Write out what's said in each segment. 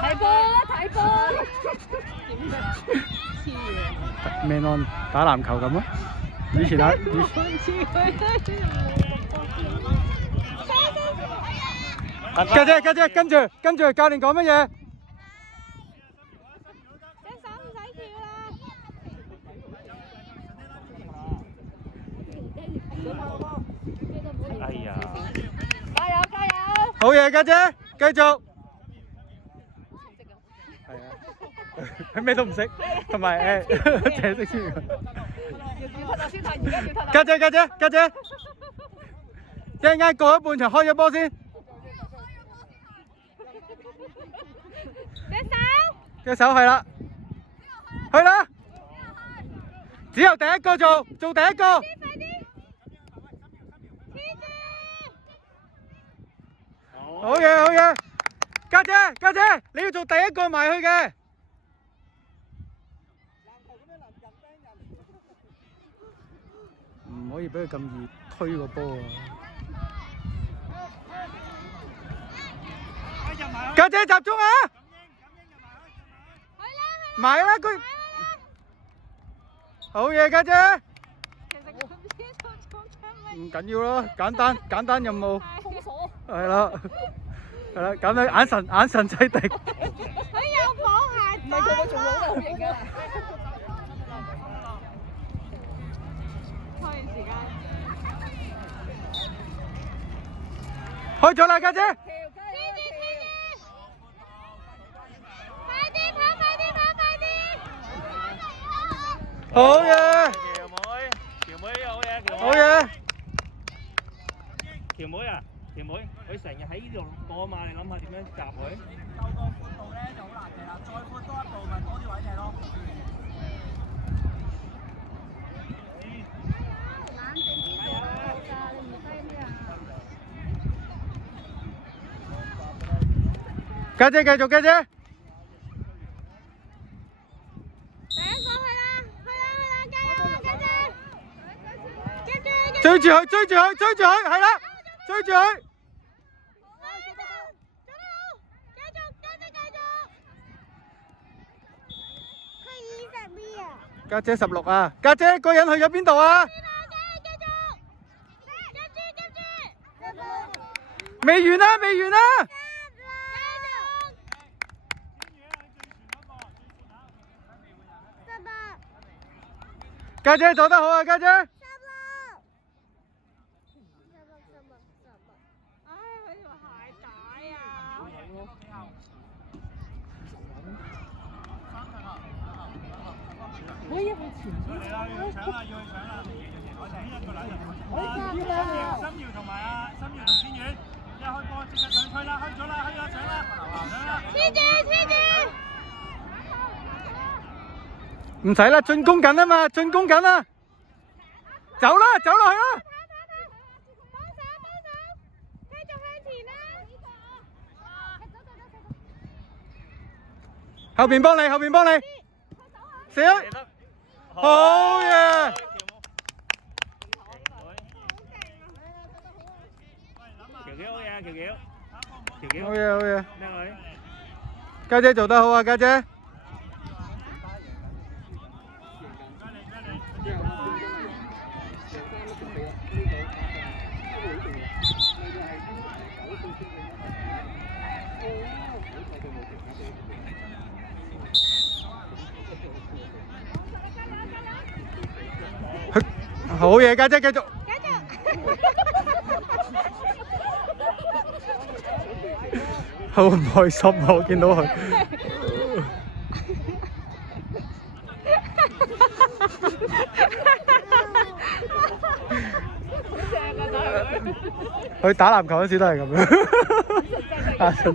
睇波睇波。命案打籃球咁啊！以前家姐家姐，跟住教練講乜嘢？隻手唔使跳啦。哎呀！加油加油！好嘢，家姐，繼續。係啊，咩都唔識，同埋淨係識先。要褪下先睇，而家要褪下。家姐，一陣間過咗半場開咗波先。隻手係啦，去啦！只有第一個做第一個。好嘢，家姐，你要做第一個埋去嘅。唔可以俾佢咁易推個波啊！家姐集中啊！埋啦佢。好嘢，家姐。唔緊要咯，簡單任務。係啦，咁你眼神制定。佢有火鞋，唔係佢做佬好型㗎。拖完時間。開咗啦，家姐。好嘢！條妹好嘢，好嘢！條妹啊，條妹，佢成日喺呢度過啊嘛，你諗下點樣夾佢？夠個闊度咧就好難踢啦，再闊多一步咪多啲位踢咯。冷靜啲做㗎，你唔低咩啊？家姐繼續，家姐。追住佢，係啦，追住佢。家姐16啊，家姐一個人去咗邊度啊？未完啊！家姐做得好啊，家姐。可以去前邊。要去搶啦！心耀同埋心耀同千遠，一開波即刻上推啦，開咗啦，搶啦！黐住！唔使啦，進攻緊啊嘛，進攻緊啊！走落去啦！繼續向前啦！後邊幫你，射啊！好嘢！喬好嘢，喬好嘢，咩女？家姐做得好啊，家姐。好嘢，家姐繼續。好唔開心啊！我見到佢。佢打籃球嗰時都係咁樣。啊，真。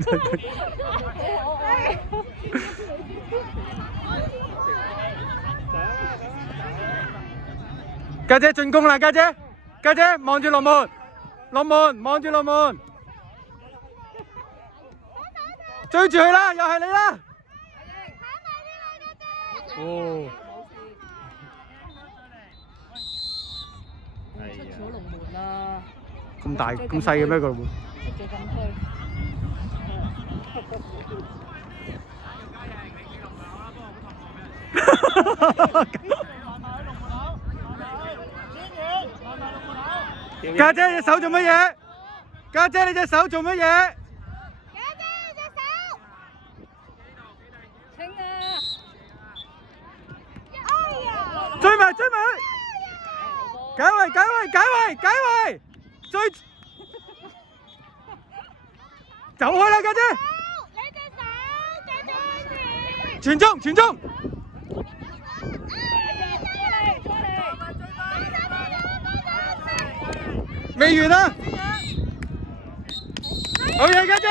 家姐進攻啦，家姐望住龍門，望住龍門，追住佢啦，又係你啦！哦。小龍門啊！咁大咁細嘅咩個門？最禁區。家姐隻手做乜嘢？家姐你隻手做乜嘢？清啊！追埋追埋！解圍解圍解圍解圍！追！走開啦家姐！傳中傳中！未完啊！好嘢家姐！